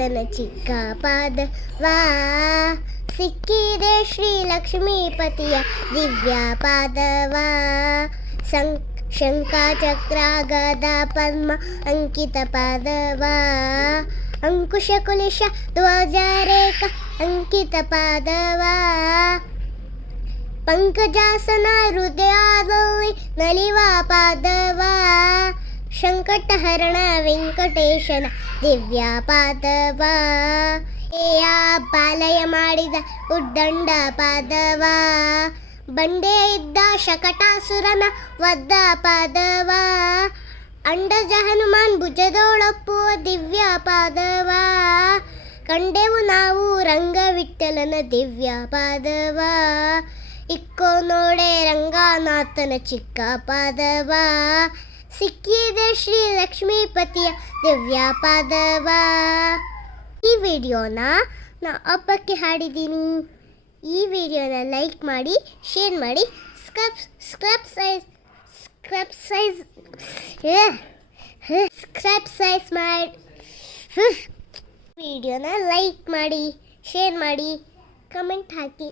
ರಂಗನಾಥನ ಚಿಕ್ಕ ಪಾದವಾ ಸಿಕ್ಕಿದೆ ಶ್ರೀ ಲಕ್ಷ್ಮೀಪತಿಯ ದಿವ್ಯ ಪಾದವಾ. ಸಂ ಶಂಕಾಚಕ್ರ ಗದ ಪದ್ಮ ಅಂಕಿತ ಪಾದವಾ. ಅಂಕುಶ ಕುಲಿಶ ಧ್ವಜ ರೇಖ ಅಂಕಿತ ಪಾದವಾ. ಪಂಕಜಾಸನ ಹೃದಯದಲ್ಲಿ ನಲಿವ ಪಾದವ. ಸಂಕಟಹರಣ ವೆಂಕಟೇಶನ ದಿವ್ಯ ಪಾದವ. ಏಯ ಪಾಲಯ ಮಾಡಿದ ಉದ್ದಂಡ ಪಾದವ. ಬಂಡೆ ಇದ್ದ ಶಕಟಾಸುರನ ವದ್ದ ಪಾದವ. ಅಂಡಜ ಹನುಮಾನ್ ಭುಜದೋಳಪ್ಪುವ ದಿವ್ಯ ಪಾದವ. ಕಂಡೆವು ನಾವು ರಂಗವಿಠಲನ ದಿವ್ಯ ಪಾದವ. ಇಕ್ಕೋ ನೋಡೆ ರಂಗನಾಥನ ಚಿಕ್ಕ ಪಾದವ. ಸಿಕ್ಕಿದೆ ಶ್ರೀ ಲಕ್ಷ್ಮೀಪತಿಯ ದಿವ್ಯ ಪಾದವ. ಈ ವಿಡಿಯೋನ ನಾ ಹಬ್ಬಕ್ಕೆ ಹಾಡಿದ್ದೀನಿ. ಈ ವಿಡಿಯೋನ ಲೈಕ್ ಮಾಡಿ, ಶೇರ್ ಮಾಡಿ scrub subscribe subscribe subscribe ಮಾಡಿ ವಿಡಿಯೋನ ಲೈಕ್ ಮಾಡಿ, ಶೇರ್ ಮಾಡಿ, ಕಮೆಂಟ್ ಹಾಕಿ.